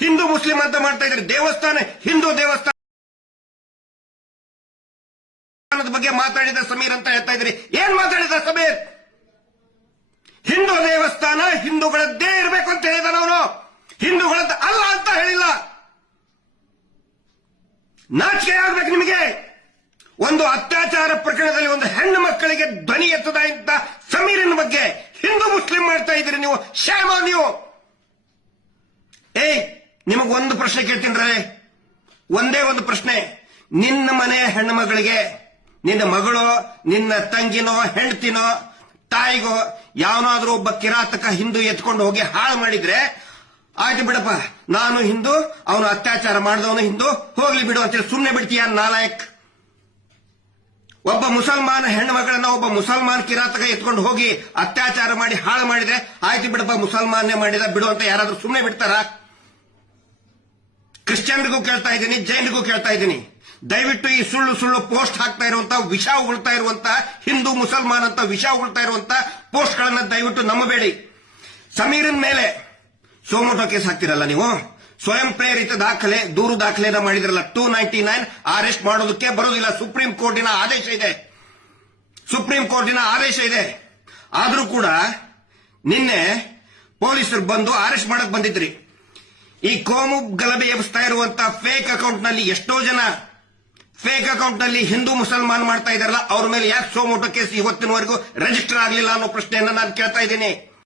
Hindu Muslim ಅಂತ ಮಾಡ್ತಾ ಇದ್ರಿ. ದೇವಸ್ಥಾನ ಹಿಂದೂ ದೇವಸ್ಥಾನದ ಬಗ್ಗೆ ಮಾತಾಡಿದ ಸಮೀರ್ ಅಂತ ಹೇಳ್ತಾ ಇದ್ರಿ. ಏನ್ ಮಾತಾಡಿದ ಸಮೀರ್? ಹಿಂದೂ ದೇವಸ್ಥಾನ ಹಿಂದೂಗಳದ್ದೇ ಇರಬೇಕು ಅಂತ ಹೇಳಿದಾನ ಅವನು, ಹಿಂದೂಗಳದ್ದು ಅಲ್ಲ ಅಂತ ಹೇಳಿಲ್ಲ. ನಾಚಿಕೆ ಆಗ್ಬೇಕು ನಿಮಗೆ. ಒಂದು ಅತ್ಯಾಚಾರ ಪ್ರಕರಣದಲ್ಲಿ ಒಂದು ಹೆಣ್ಣು ಮಕ್ಕಳಿಗೆ ಧ್ವನಿ ಎತ್ತದ ಇಂತ ಸಮೀರಿನ ಬಗ್ಗೆ ಹಿಂದೂ ಮುಸ್ಲಿಂ ಮಾಡ್ತಾ ಇದ್ದೀರಿ ನೀವು. ಶ್ಯಾಮ ನೀವು. ನಿಮಗ್ ಒಂದು ಪ್ರಶ್ನೆ ಕೇಳ್ತೀನಿ, ಒಂದೇ ಒಂದು ಪ್ರಶ್ನೆ. ನಿನ್ನ ಮನೆಯ ಹೆಣ್ಣು ಮಗಳಿಗೆ ನಿನ್ನ ಮಗಳು, ನಿನ್ನ ತಂಗಿನೋ, ಹೆಂಡತಿನೋ, ತಾಯಿಗೋ ಯಾವನಾದ್ರೂ ಒಬ್ಬ ಕಿರಾತಕ ಹಿಂದೂ ಎತ್ಕೊಂಡು ಹೋಗಿ ಹಾಳು ಮಾಡಿದ್ರೆ ಆಯ್ತು ಬಿಡಪ್ಪ, ನಾನು ಹಿಂದೂ, ಅವನು ಅತ್ಯಾಚಾರ ಮಾಡಿದವನು ಹಿಂದೂ, ಹೋಗ್ಲಿ ಬಿಡು ಅಂತೇಳಿ ಸುಮ್ಮನೆ ಬಿಡ್ತೀಯ ನಾಲಾಯಕ್? ಒಬ್ಬ ಮುಸಲ್ಮಾನ ಹೆಣ್ಣು ಮಗಳನ್ನ ಒಬ್ಬ ಮುಸಲ್ಮಾನ್ ಕಿರಾತಕ ಎತ್ಕೊಂಡು ಹೋಗಿ ಅತ್ಯಾಚಾರ ಮಾಡಿ ಹಾಳು ಮಾಡಿದ್ರೆ ಆಯ್ತು ಬಿಡಪ್ಪ, ಮುಸಲ್ಮಾನ್ನೇ ಮಾಡಿದ ಬಿಡು ಅಂತ ಯಾರಾದ್ರೂ ಸುಮ್ಮನೆ ಬಿಡ್ತಾರ? ಕ್ರಿಶ್ಚಿಯನ್ರಿಗೂ ಕೇಳ್ತಾ ಇದ್ದೀನಿ, ಜೈನ್ರಿಗೂ ಕೇಳ್ತಾ ಇದ್ದೀನಿ, ದಯವಿಟ್ಟು ಈ ಸುಳ್ಳು ಸುಳ್ಳು ಪೋಸ್ಟ್ ಹಾಕ್ತಾ ಇರುವಂತ, ವಿಷ ಉಗುಳ್ತಾ ಇರುವಂತ, ಹಿಂದೂ ಮುಸಲ್ಮಾನ್ ಅಂತ ವಿಷ ಉಗುಳ್ತಾ ಇರುವಂತ ಪೋಸ್ಟ್ ಗಳನ್ನ ದಯವಿಟ್ಟು ನಂಬಬೇಡಿ. ಸಮೀರನ್ ಮೇಲೆ ಸೋಮೋಟೋ ಕೇಸ್ ಹಾಕ್ತಿರಲ್ಲ ನೀವು, ಸ್ವಯಂ ಪ್ರೇರಿತ ದಾಖಲೆ, ದೂರು ದಾಖಲೆನ ಮಾಡಿದ್ರಲ್ಲ, 299 ಅರೆಸ್ಟ್ ಮಾಡೋದಕ್ಕೆ ಬರೋದಿಲ್ಲ. ಸುಪ್ರೀಂ ಕೋರ್ಟಿನ ಆದೇಶ ಇದೆ, ಸುಪ್ರೀಂ ಕೋರ್ಟಿನ ಆದೇಶ ಇದೆ. ಆದ್ರೂ ಕೂಡ ನಿನ್ನೆ ಪೊಲೀಸರು ಬಂದು ಅರೆಸ್ಟ್ ಮಾಡಕ್ ಬಂದಿದ್ರಿ. ಈ ಕೋಮು ಗಲಭೆ ಎಬ್ಬಿಸ್ತಾ ಇರುವಂತ ಫೇಕ್ ಅಕೌಂಟ್ ನಲ್ಲಿ ಎಷ್ಟೋ ಜನ ಫೇಕ್ ಅಕೌಂಟ್ ನಲ್ಲಿ ಹಿಂದೂ ಮುಸಲ್ಮಾನ್ ಮಾಡ್ತಾ ಇದಾರಲ್ಲ, ಅವ್ರ ಮೇಲೆ ಯಾಕೆ ಸೋಮೋಟೋ ಕೇಸ್ ಇವತ್ತಿನವರೆಗೂ ರಿಜಿಸ್ಟರ್ ಆಗಲಿಲ್ಲ ಅನ್ನೋ ಪ್ರಶ್ನೆಯನ್ನ ನಾನು ಕೇಳ್ತಾ ಇದ್ದೀನಿ.